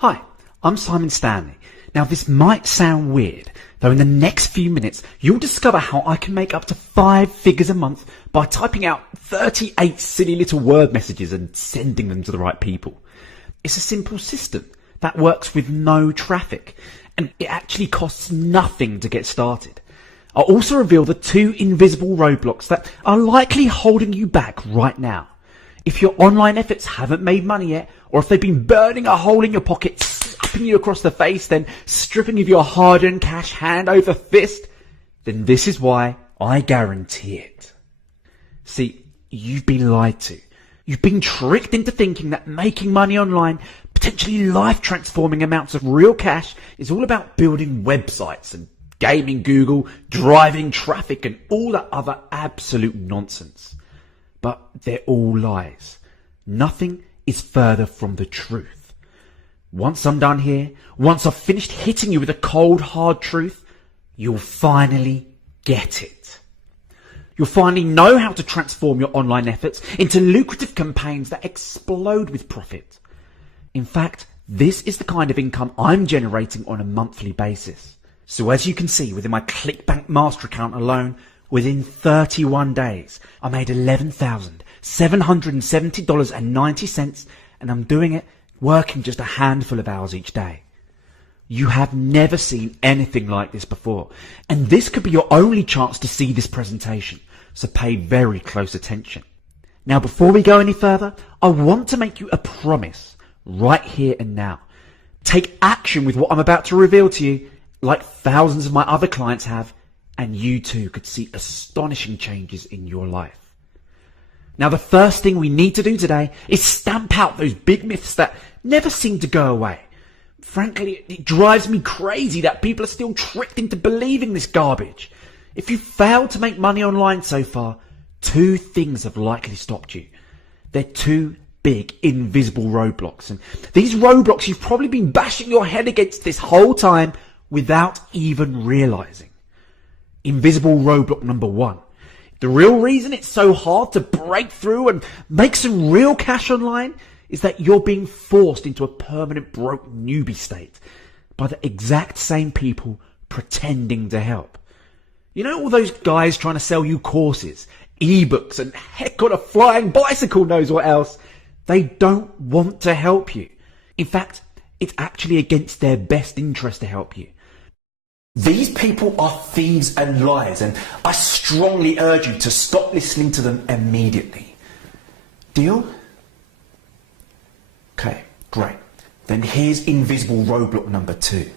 Hi, I'm Simon Stanley. Now this might sound weird, though in the next few minutes you'll discover how I can make up to 5 figures a month by typing out 38 silly little word messages and sending them to the right people. It's a simple system that works with no traffic, and it actually costs nothing to get started. I'll also reveal the 2 invisible roadblocks that are likely holding you back right now. If your online efforts haven't made money yet, or if they've been burning a hole in your pocket, slapping you across the face, then stripping of your hard-earned cash hand over fist, then this is why I guarantee it. See, you've been lied to. You've been tricked into thinking that making money online, potentially life-transforming amounts of real cash, is all about building websites and gaming Google, driving traffic and all that other absolute nonsense. But they're all lies. Nothing is further from the truth. Once I'm done here, once I've finished hitting you with a cold, hard truth, you'll finally get it. You'll finally know how to transform your online efforts into lucrative campaigns that explode with profit. In fact, this is the kind of income I'm generating on a monthly basis. So as you can see within my ClickBank Master account alone, within 31 days, I made $11,770.90, and I'm doing it working just a handful of hours each day. You have never seen anything like this before, and this could be your only chance to see this presentation, so pay very close attention. Now, before we go any further, I want to make you a promise right here and now. Take action with what I'm about to reveal to you, like thousands of my other clients have, and you too could see astonishing changes in your life. Now, the first thing we need to do today is stamp out those big myths that never seem to go away. Frankly, it drives me crazy that people are still tricked into believing this garbage. If you've failed to make money online so far, 2 things have likely stopped you. They're 2 big invisible roadblocks, and these roadblocks you've probably been bashing your head against this whole time without even realizing. Invisible roadblock number 1. The real reason it's so hard to break through and make some real cash online is that you're being forced into a permanent broke newbie state by the exact same people pretending to help. You know, all those guys trying to sell you courses, ebooks, and heck on a flying bicycle knows what else. They don't want to help you. In fact, it's actually against their best interest to help you. These people are thieves and liars, and I strongly urge you to stop listening to them immediately. Deal? Okay, great. Then here's invisible roadblock number 2.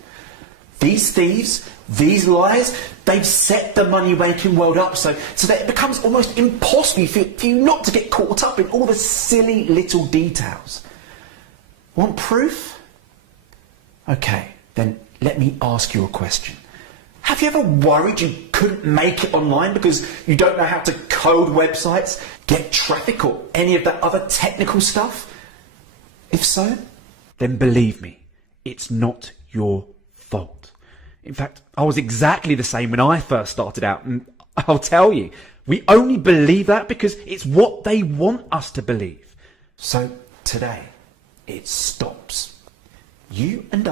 These thieves, these liars, they've set the money-making world up so that it becomes almost impossible for you not to get caught up in all the silly little details. Want proof? Okay, then let me ask you a question. Have you ever worried you couldn't make it online because you don't know how to code websites, get traffic, or any of that other technical stuff? If so, then believe me, it's not your fault. In fact, I was exactly the same when I first started out, and I'll tell you, we only believe that because it's what they want us to believe. So today, it stops. You and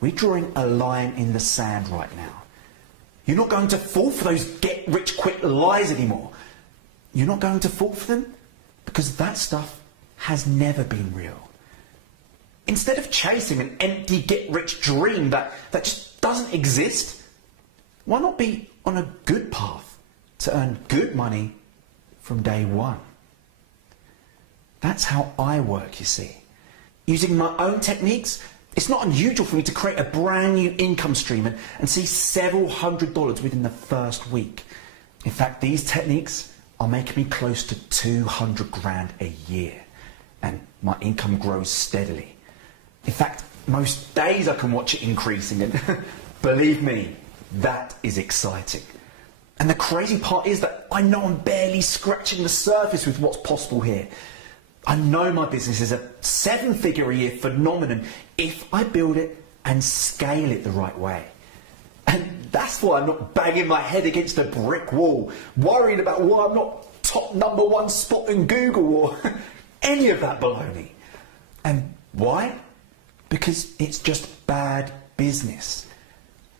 we're drawing a line in the sand right now. You're not going to fall for those get-rich-quick lies anymore. You're not going to fall for them because that stuff has never been real. Instead of chasing an empty get-rich dream that just doesn't exist, why not be on a good path to earn good money from day one? That's how I work, you see. Using my own techniques, it's not unusual for me to create a brand new income stream and see several $100s within the first week. In fact, these techniques are making me close to 200 grand a year, and my income grows steadily. In fact, most days I can watch it increasing, and believe me, that is exciting. And the crazy part is that I know I'm barely scratching the surface with what's possible here. I know my business is a 7-figure-a-year phenomenon if I build it and scale it the right way. And that's why I'm not banging my head against a brick wall, worrying about why I'm not top #1 spot in Google or any of that baloney. And why? because it's just bad business.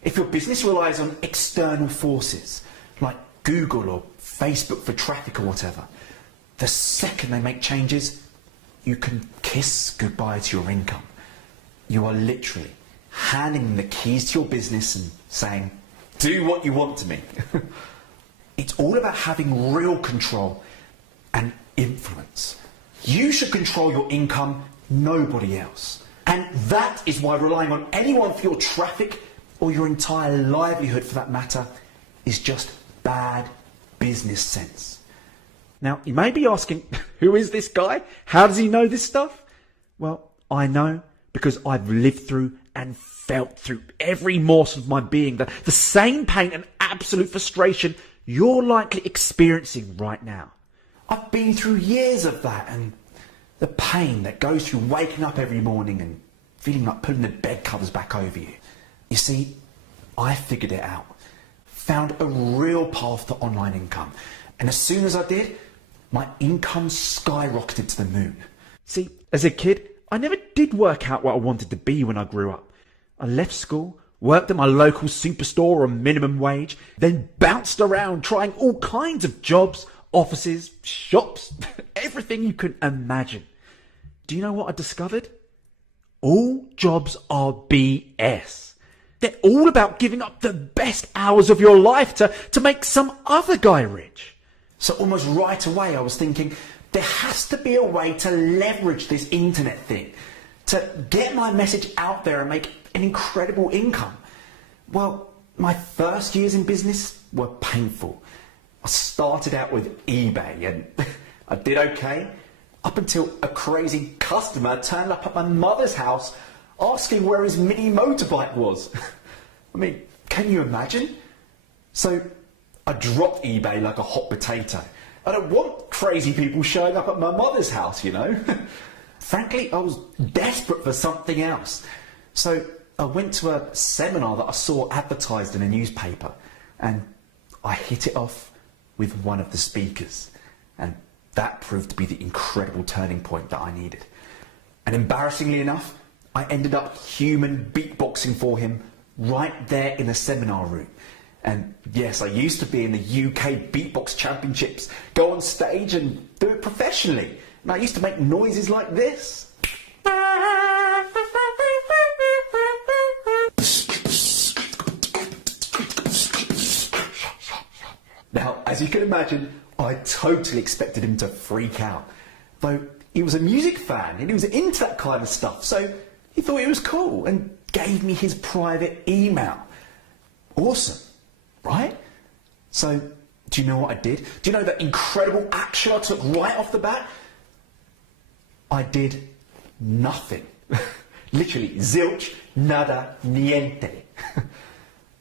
If your business relies on external forces, like Google or Facebook for traffic or whatever, the second they make changes, you can kiss goodbye to your income. You are literally handing them the keys to your business and saying, do what you want to me. It's all about having real control and influence. You should control your income, nobody else. And that is why relying on anyone for your traffic, or your entire livelihood for that matter, is just bad business sense. Now, you may be asking, who is this guy? How does he know this stuff? Well, I know because I've lived through and felt through every morsel of my being the same pain and absolute frustration you're likely experiencing right now. I've been through years of that, and the pain that goes through waking up every morning and feeling like pulling the bed covers back over you. You see, I figured it out, found a real path to online income, and as soon as I did, my income skyrocketed to the moon. See, as a kid, I never did work out what I wanted to be when I grew up. I left school, worked at my local superstore on minimum wage, then bounced around trying all kinds of jobs, offices, shops, everything you can imagine. Do you know what I discovered? All jobs are BS. They're all about giving up the best hours of your life to make some other guy rich. So almost right away I was thinking, there has to be a way to leverage this internet thing, to get my message out there and make an incredible income. Well, my first years in business were painful. I started out with eBay and I did okay, up until a crazy customer turned up at my mother's house asking where his mini motorbike was. I mean, can you imagine? So I dropped eBay like a hot potato. I don't want crazy people showing up at my mother's house, you know. Frankly, I was desperate for something else. So I went to a seminar that I saw advertised in a newspaper, and I hit it off with one of the speakers, and that proved to be the incredible turning point that I needed. And embarrassingly enough, I ended up human beatboxing for him right there in the seminar room. And yes, I used to be in the UK Beatbox Championships, go on stage and do it professionally. And I used to make noises like this. Now, as you can imagine, I totally expected him to freak out. Though he was a music fan and he was into that kind of stuff, so he thought it was cool and gave me his private email. Awesome, right? So, do you know what I did? Do you know that incredible action I took right off the bat? I did nothing. Literally, zilch, nada, niente.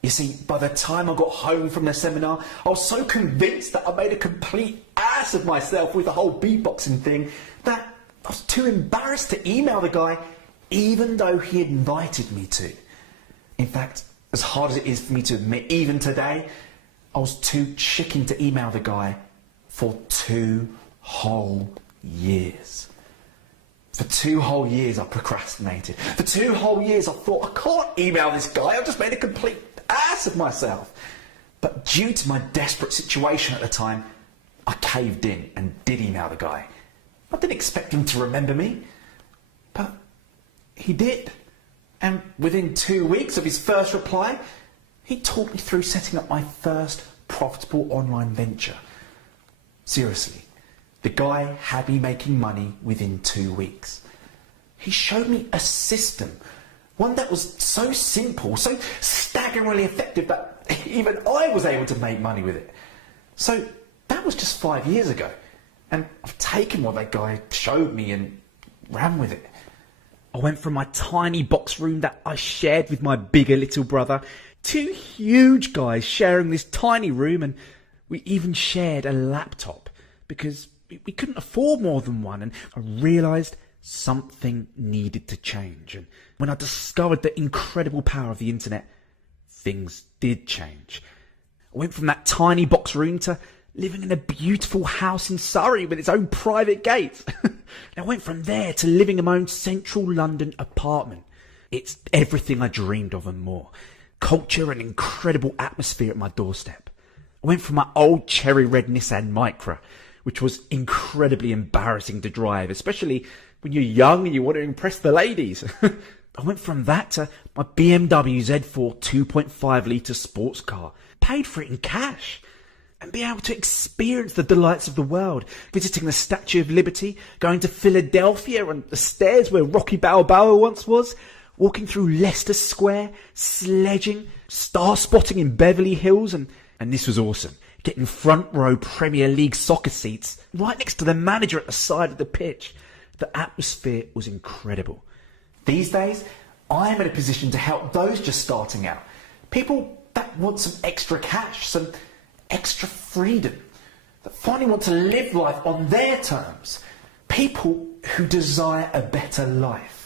You see, by the time I got home from the seminar, I was so convinced that I made a complete ass of myself with the whole beatboxing thing that I was too embarrassed to email the guy, even though he had invited me to. In fact, as hard as it is for me to admit, even today, I was too chicken to email the guy for 2 whole years. For 2 whole years I procrastinated. For 2 whole years I thought, I can't email this guy, I've just made a complete ass of myself. But due to my desperate situation at the time, I caved in and did email the guy. I didn't expect him to remember me, but he did. And within 2 weeks of his first reply, he talked me through setting up my first profitable online venture. Seriously, the guy had me making money within 2 weeks. He showed me a system, one that was so simple, so staggeringly effective that even I was able to make money with it. So that was just 5 years ago. And I've taken what that guy showed me and ran with it. I went from my tiny box room that I shared with my bigger little brother to huge guys sharing this tiny room, and we even shared a laptop because we couldn't afford more than one. And I realised something needed to change. And when I discovered the incredible power of the internet, things did change. I went from that tiny box room to living in a beautiful house in Surrey with its own private gate. I went from there to living in my own central London apartment. It's everything I dreamed of and more. Culture and incredible atmosphere at my doorstep. I went from my old cherry red Nissan Micra, which was incredibly embarrassing to drive, especially when you're young and you want to impress the ladies. I went from that to my BMW Z4 2.5 litre sports car, paid for it in cash, and be able to experience the delights of the world, visiting the Statue of Liberty, going to Philadelphia and the stairs where Rocky Balboa once was, walking through Leicester Square, sledging, star spotting in Beverly Hills, and this was awesome. Getting front row Premier League soccer seats right next to the manager at the side of the pitch. The atmosphere was incredible. These days, I am in a position to help those just starting out. People that want some extra cash, some extra freedom, that finally want to live life on their terms. People who desire a better life.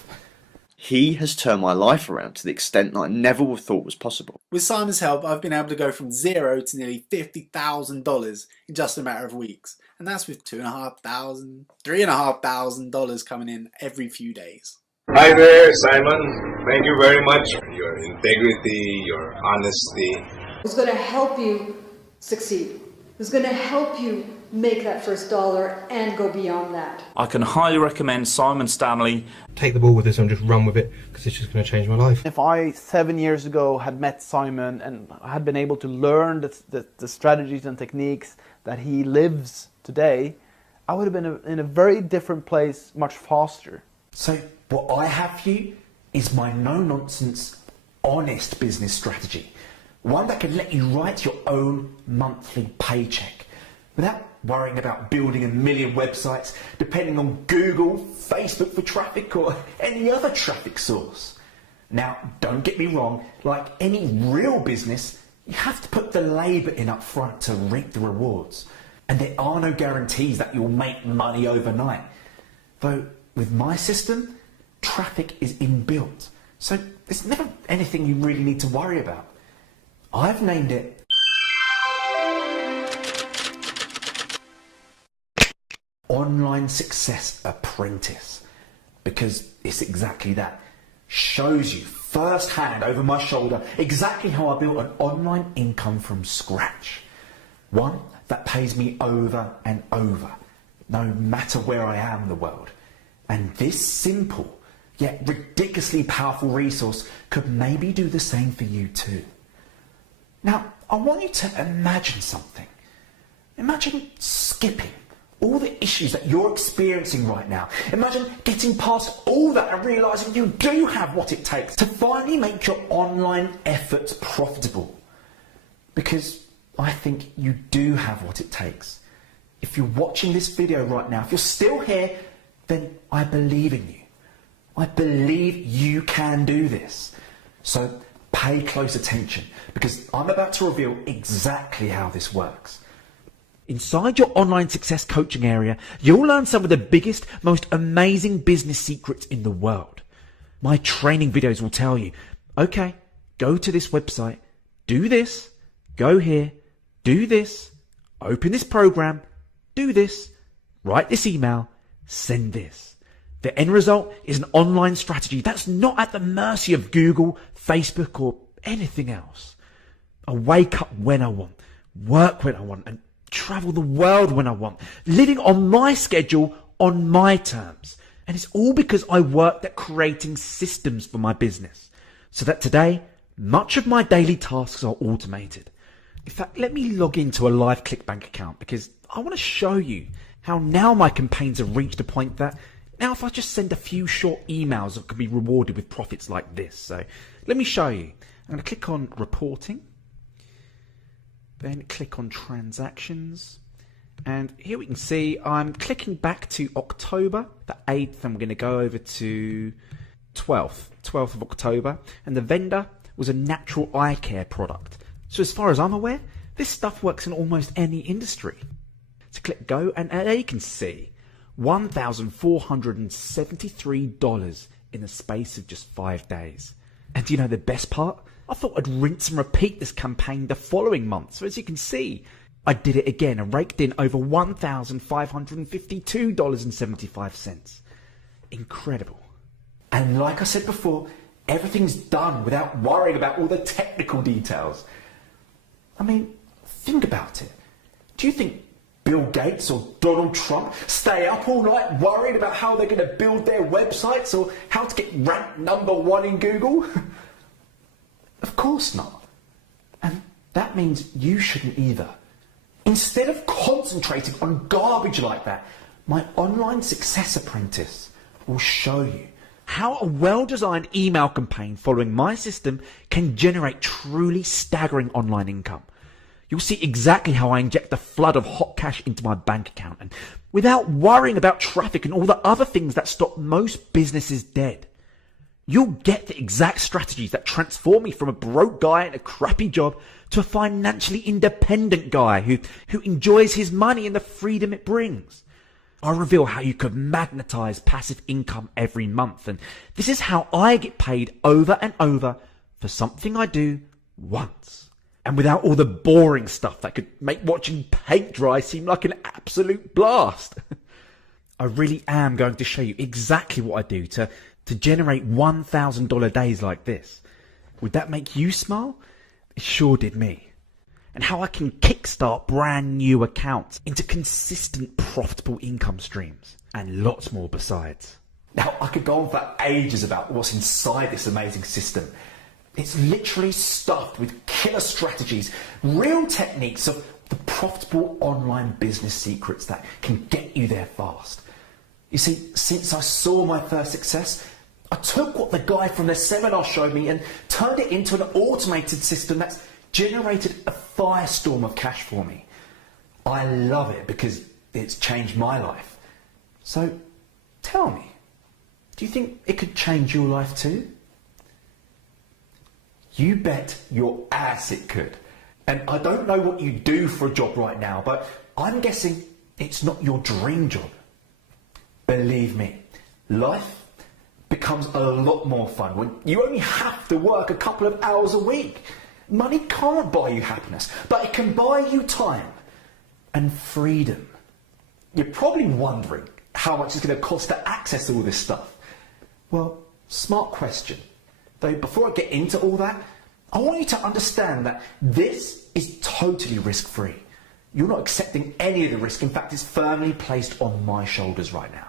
He has turned my life around to the extent that I never would have thought was possible. With Simon's help, I've been able to go from zero to nearly $50,000 in just a matter of weeks. And that's with $2,500, $3,500 coming in every few days. Hi there, Simon. Thank you very much for your integrity, your honesty. Who's going to help you succeed? Who's going to help you make that first dollar and go beyond that? I can highly recommend Simon Stanley. Take the ball with this and just run with it, because it's just going to change my life. If I 7 years ago had met Simon and had been able to learn the strategies and techniques that he lives today, I would have been in a very different place much faster. So what I have for you is my no-nonsense, honest business strategy. One that can let you write your own monthly paycheck without worrying about building a million websites, depending on Google, Facebook for traffic or any other traffic source. Now, don't get me wrong, like any real business, you have to put the labour in up front to reap the rewards. And there are no guarantees that you'll make money overnight. Though, with my system, traffic is inbuilt. So there's never anything you really need to worry about. I've named it Online Success Apprentice, because it's exactly that. Shows you firsthand over my shoulder exactly how I built an online income from scratch. One that pays me over and over, no matter where I am in the world. And this simple yet ridiculously powerful resource could maybe do the same for you too. Now, I want you to imagine something. Imagine skipping all the issues that you're experiencing right now. Imagine getting past all that and realising you do have what it takes to finally make your online efforts profitable. Because I think you do have what it takes. If you're watching this video right now, if you're still here, then I believe in you. I believe you can do this. So pay close attention, because I'm about to reveal exactly how this works. Inside your online success coaching area, you'll learn some of the biggest, most amazing business secrets in the world. My training videos will tell you, okay, go to this website, do this, go here, do this, open this program, do this, write this email, send this. The end result is an online strategy that's not at the mercy of Google, Facebook, or anything else. I wake up when I want, work when I want, and travel the world when I want, living on my schedule, on my terms. And it's all because I worked at creating systems for my business, so that today, much of my daily tasks are automated. In fact, let me log into a live ClickBank account, because I want to show you how now my campaigns have reached a point that now if I just send a few short emails, I can be rewarded with profits like this. So let me show you. I'm going to click on reporting, then click on transactions, and here we can see I'm clicking back to October the 8th, and we're going to go over to 12th of October, and the vendor was a natural eye care product. So as far as I'm aware, this stuff works in almost any industry. So click go, and there you can see $1,473 in the space of just 5 days. And do you know the best part? I thought I'd rinse and repeat this campaign the following month. So as you can see, I did it again and raked in over $1,552.75. Incredible. And like I said before, everything's done without worrying about all the technical details. I mean, think about it. Do you think Bill Gates or Donald Trump stay up all night worried about how they're going to build their websites or how to get ranked #1 in Google? Of course not. And that means you shouldn't either. Instead of concentrating on garbage like that, my online success apprentice will show you how a well-designed email campaign following my system can generate truly staggering online income. You'll see exactly how I inject a flood of hot cash into my bank account and without worrying about traffic and all the other things that stop most businesses dead. You'll get the exact strategies that transform me from a broke guy in a crappy job to a financially independent guy who enjoys his money and the freedom it brings. I reveal how you could magnetize passive income every month, and this is how I get paid over and over for something I do once. And without all the boring stuff that could make watching paint dry seem like an absolute blast. I really am going to show you exactly what I do to generate $1,000 days like this. Would that make you smile? It sure did me. And how I can kickstart brand new accounts into consistent profitable income streams and lots more besides. Now, I could go on for ages about what's inside this amazing system. It's literally stuffed with killer strategies, real techniques of the profitable online business secrets that can get you there fast. You see, since I saw my first success, I took what the guy from the seminar showed me and turned it into an automated system that's generated a firestorm of cash for me. I love it because it's changed my life. So tell me, do you think it could change your life too? You bet your ass it could. And I don't know what you do for a job right now, but I'm guessing it's not your dream job. Believe me, life becomes a lot more fun when you only have to work a couple of hours a week. Money can't buy you happiness, but it can buy you time and freedom. You're probably wondering how much it's going to cost to access all this stuff. Well, smart question. Though before I get into all that, I want you to understand that this is totally risk-free. You're not accepting any of the risk. In fact, it's firmly placed on my shoulders right now.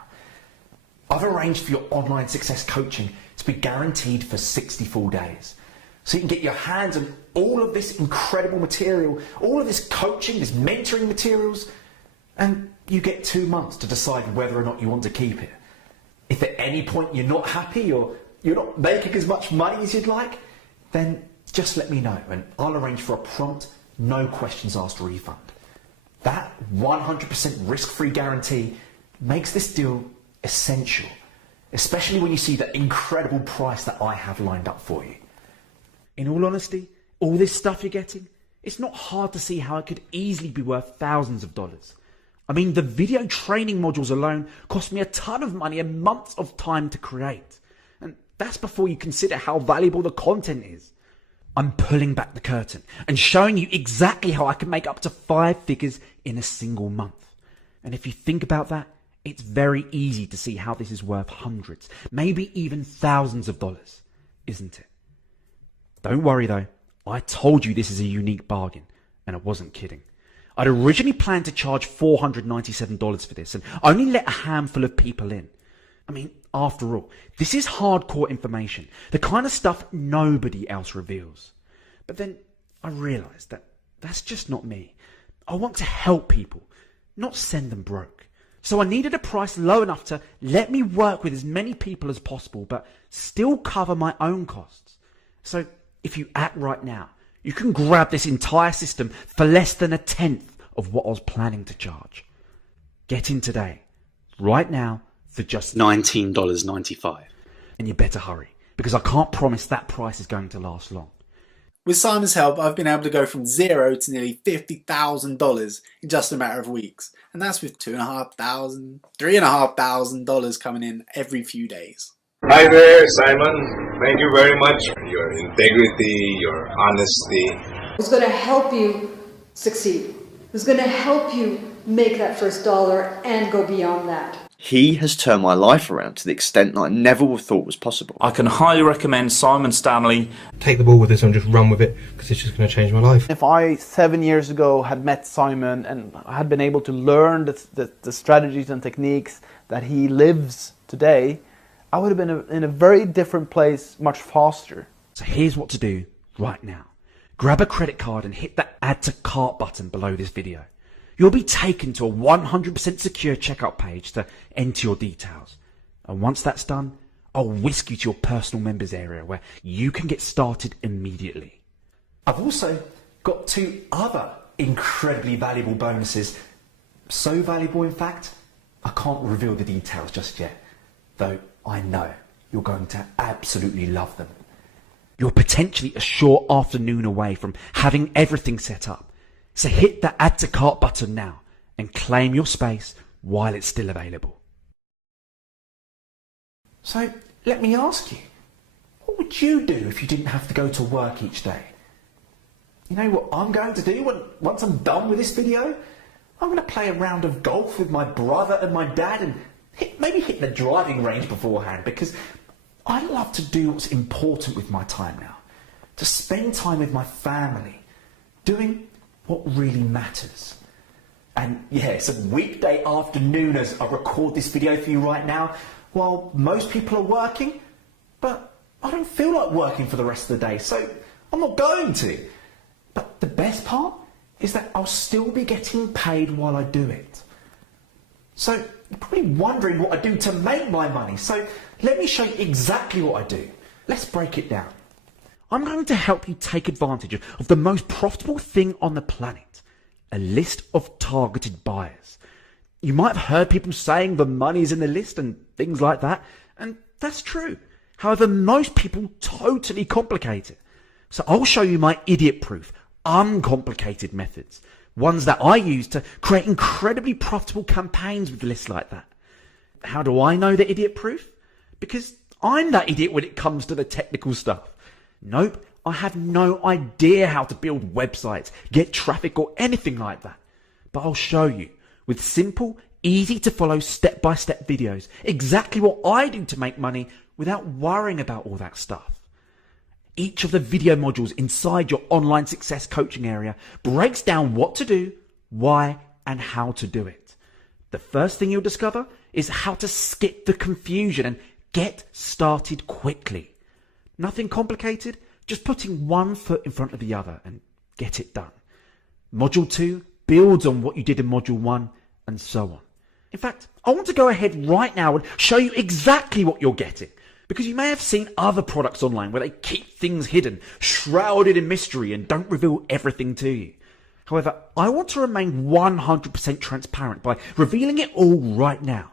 I've arranged for your online success coaching to be guaranteed for 60 full days. So you can get your hands on all of this incredible material, all of this coaching, this mentoring materials, and you get 2 months to decide whether or not you want to keep it. If at any point you're not happy or you're not making as much money as you'd like, then just let me know and I'll arrange for a prompt, no questions asked refund. That 100% risk-free guarantee makes this deal essential, especially when you see the incredible price that I have lined up for you. In all honesty, all this stuff you're getting, it's not hard to see how it could easily be worth thousands of dollars. I mean, the video training modules alone cost me a ton of money and months of time to create. And that's before you consider how valuable the content is. I'm pulling back the curtain and showing you exactly how I can make up to 5 figures in a single month. And if you think about that, it's very easy to see how this is worth hundreds, maybe even thousands of dollars, isn't it? Don't worry though, I told you this is a unique bargain, and I wasn't kidding. I'd originally planned to charge $497 for this and only let a handful of people in. I mean, after all, this is hardcore information, the kind of stuff nobody else reveals. But then I realised that that's just not me. I want to help people, not send them broke. So I needed a price low enough to let me work with as many people as possible, but still cover my own costs. So if you act right now, you can grab this entire system for less than 1/10 of what I was planning to charge. Get in today, right now, for just $19.95. And you better hurry, because I can't promise that price is going to last long. With Simon's help, I've been able to go from zero to nearly $50,000 in just a matter of weeks. And that's with $2,500, $3,500 coming in every few days. Hi there, Simon. Thank you very much for your integrity, your honesty. Who's going to help you succeed? Who's going to help you make that first dollar and go beyond that? He has turned my life around to the extent that I never would have thought was possible. I can highly recommend Simon Stanley. Take the ball with this and just run with it because it's just going to change my life. If I 7 years ago had met Simon and had been able to learn the strategies and techniques that he lives today, I would have been in a very different place much faster. So here's what to do right now. Grab a credit card and hit that add to cart button below this video. You'll be taken to a 100% secure checkout page to enter your details. And once that's done, I'll whisk you to your personal members area where you can get started immediately. I've also got 2 other incredibly valuable bonuses. So valuable, in fact, I can't reveal the details just yet, though I know you're going to absolutely love them. You're potentially a short afternoon away from having everything set up. So hit the add to cart button now and claim your space while it's still available. So let me ask you, what would you do if you didn't have to go to work each day? You know what I'm going to do once I'm done with this video? I'm going to play a round of golf with my brother and my dad and maybe hit the driving range beforehand, because I love to do what's important with my time now. To spend time with my family, doing what really matters. And yeah, it's a weekday afternoon as I record this video for you right now, while most people are working, but I don't feel like working for the rest of the day, so I'm not going to. But the best part is that I'll still be getting paid while I do it. So you're probably wondering what I do to make my money, so let me show you exactly what I do. Let's break it down. I'm going to help you take advantage of the most profitable thing on the planet, a list of targeted buyers. You might have heard people saying the money's in the list and things like that, and that's true. However, most people totally complicate it. So I'll show you my idiot-proof, uncomplicated methods, ones that I use to create incredibly profitable campaigns with lists like that. How do I know they're idiot-proof? Because I'm that idiot when it comes to the technical stuff. Nope, I have no idea how to build websites, get traffic or anything like that. But I'll show you, with simple, easy to follow step-by-step videos, exactly what I do to make money without worrying about all that stuff. Each of the video modules inside your online success coaching area breaks down what to do, why, and how to do it. The first thing you'll discover is how to skip the confusion and get started quickly. Nothing complicated, just putting one foot in front of the other and get it done. Module 2 builds on what you did in Module 1 and so on. In fact, I want to go ahead right now and show you exactly what you're getting, because you may have seen other products online where they keep things hidden, shrouded in mystery and don't reveal everything to you. However, I want to remain 100% transparent by revealing it all right now.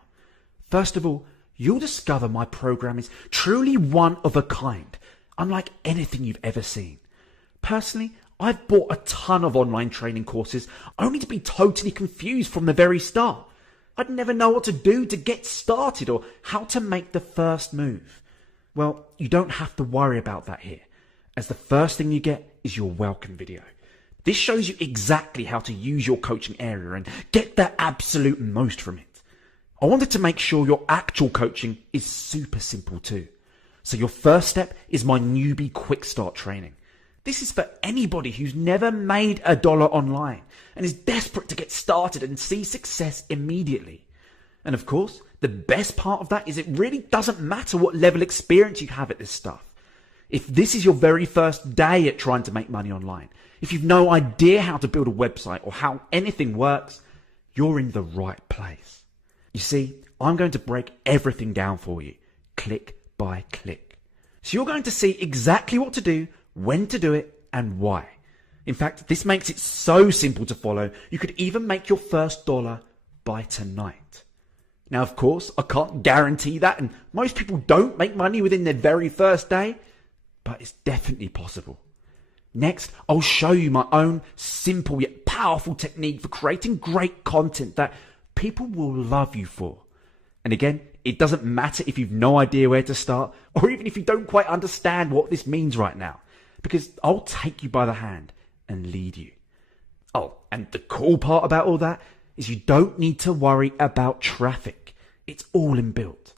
First of all, you'll discover my program is truly one of a kind, unlike anything you've ever seen. Personally, I've bought a ton of online training courses only to be totally confused from the very start. I'd never know what to do to get started or how to make the first move. Well, you don't have to worry about that here, as the first thing you get is your welcome video. This shows you exactly how to use your coaching area and get the absolute most from it. I wanted to make sure your actual coaching is super simple too. So your first step is my newbie quick start training. This is for anybody who's never made $1 online and is desperate to get started and see success immediately. And of course, the best part of that is it really doesn't matter what level of experience you have at this stuff. If this is your very first day at trying to make money online, if you've no idea how to build a website or how anything works, you're in the right place. You see, I'm going to break everything down for you, click by click. So you're going to see exactly what to do, when to do it, and why. In fact, this makes it so simple to follow, you could even make your first $1 by tonight. Now, of course, I can't guarantee that, and most people don't make money within their very first day, but it's definitely possible. Next, I'll show you my own simple yet powerful technique for creating great content that people will love you for. And again, it doesn't matter if you've no idea where to start, or even if you don't quite understand what this means right now, because I'll take you by the hand and lead you. Oh, and the cool part about all that is you don't need to worry about traffic. It's all inbuilt.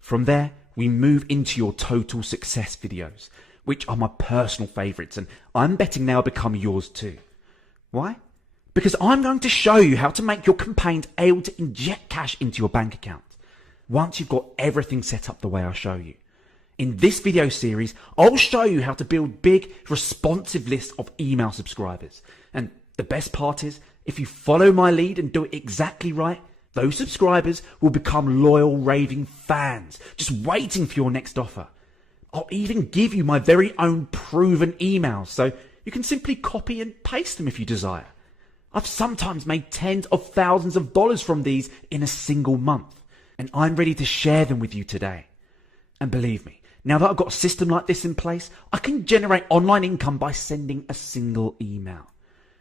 From there, we move into your total success videos, which are my personal favourites, and I'm betting they'll become yours too. Why? Because I'm going to show you how to make your campaigns able to inject cash into your bank account once you've got everything set up the way I show you. In this video series, I'll show you how to build big, responsive lists of email subscribers. And the best part is, if you follow my lead and do it exactly right, those subscribers will become loyal, raving fans, just waiting for your next offer. I'll even give you my very own proven emails, so you can simply copy and paste them if you desire. I've sometimes made tens of thousands of dollars from these in a single month, and I'm ready to share them with you today. And believe me, now that I've got a system like this in place, I can generate online income by sending a single email.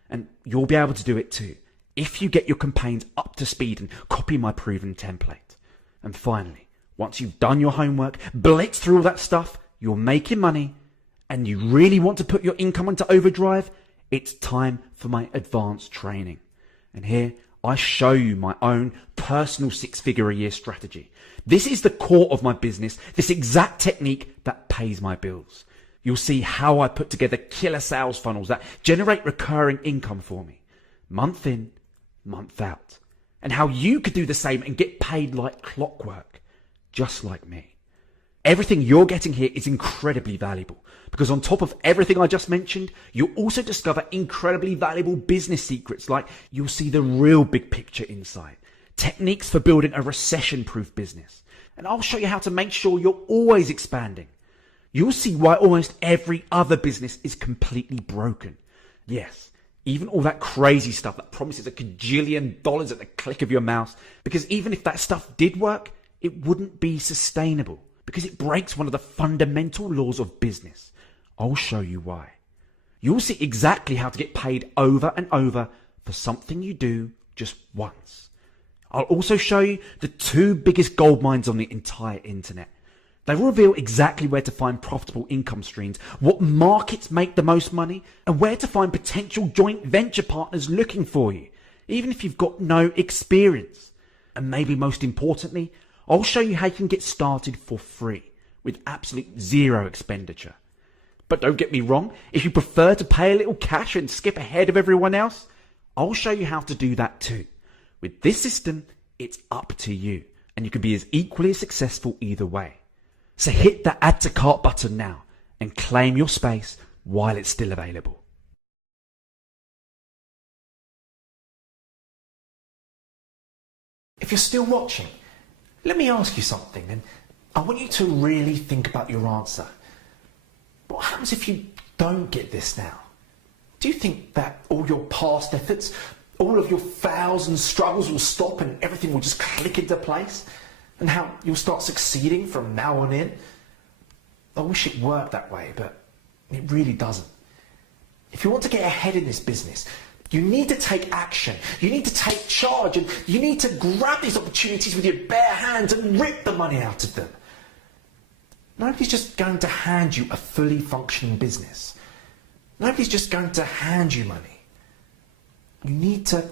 And you'll be able to do it too, if you get your campaigns up to speed and copy my proven template. And finally, once you've done your homework, blitz through all that stuff, you're making money, and you really want to put your income into overdrive, it's time for my advanced training. And here, I show you my own personal 6-figure-a-year strategy. This is the core of my business, this exact technique that pays my bills. You'll see how I put together killer sales funnels that generate recurring income for me, month in, month out. And how you could do the same and get paid like clockwork, just like me. Everything you're getting here is incredibly valuable because on top of everything I just mentioned, you'll also discover incredibly valuable business secrets, like you'll see the real big picture inside, techniques for building a recession-proof business, and I'll show you how to make sure you're always expanding. You'll see why almost every other business is completely broken. Yes, even all that crazy stuff that promises a cajillion dollars at the click of your mouse, because even if that stuff did work, it wouldn't be sustainable, because it breaks one of the fundamental laws of business. I'll show you why. You'll see exactly how to get paid over and over for something you do just once. I'll also show you the 2 biggest gold mines on the entire internet. They will reveal exactly where to find profitable income streams, what markets make the most money, and where to find potential joint venture partners looking for you, even if you've got no experience. And maybe most importantly, I'll show you how you can get started for free with absolute zero expenditure. But don't get me wrong, if you prefer to pay a little cash and skip ahead of everyone else, I'll show you how to do that too. With this system, it's up to you, and you can be as equally as successful either way. So hit the add to cart button now and claim your space while it's still available. If you're still watching, let me ask you something, and I want you to really think about your answer. What happens if you don't get this now? Do you think that all your past efforts, all of your fails and struggles will stop and everything will just click into place? And how you'll start succeeding from now on in? I wish it worked that way, but it really doesn't. If you want to get ahead in this business, you need to take action. You need to take charge, and you need to grab these opportunities with your bare hands and rip the money out of them. Nobody's just going to hand you a fully functioning business. Nobody's just going to hand you money. You need to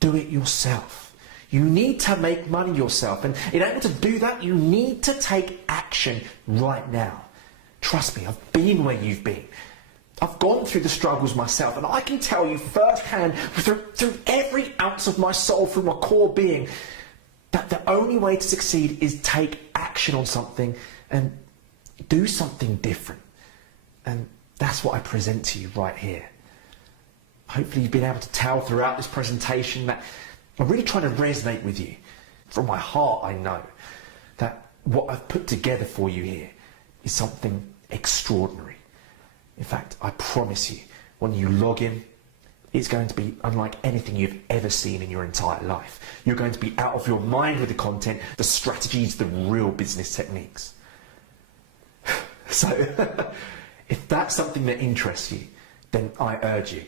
do it yourself. You need to make money yourself, and in order to do that, you need to take action right now. Trust me, I've been where you've been. I've gone through the struggles myself, and I can tell you firsthand, through every ounce of my soul, through my core being, that the only way to succeed is take action on something and do something different. And that's what I present to you right here. Hopefully you've been able to tell throughout this presentation that I'm really trying to resonate with you. From my heart, I know that what I've put together for you here is something extraordinary. In fact, I promise you, when you log in, it's going to be unlike anything you've ever seen in your entire life. You're going to be out of your mind with the content, the strategies, the real business techniques. So, if that's something that interests you, then I urge you,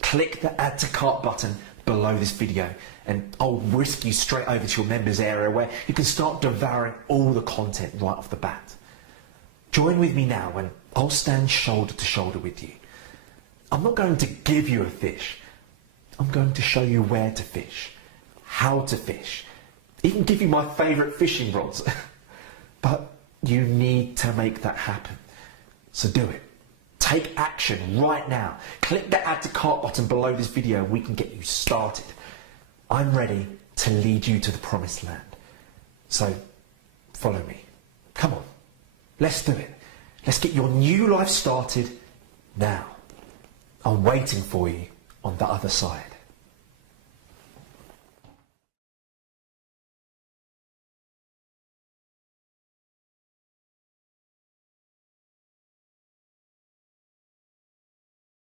click the add to cart button below this video, and I'll whisk you straight over to your members area where you can start devouring all the content right off the bat. Join with me now and I'll stand shoulder to shoulder with you. I'm not going to give you a fish. I'm going to show you where to fish, how to fish, even give you my favourite fishing rods. But you need to make that happen. So do it. Take action right now. Click the add to cart button below this video and we can get you started. I'm ready to lead you to the promised land. So follow me. Come on. Let's do it. Let's get your new life started now. I'm waiting for you on the other side.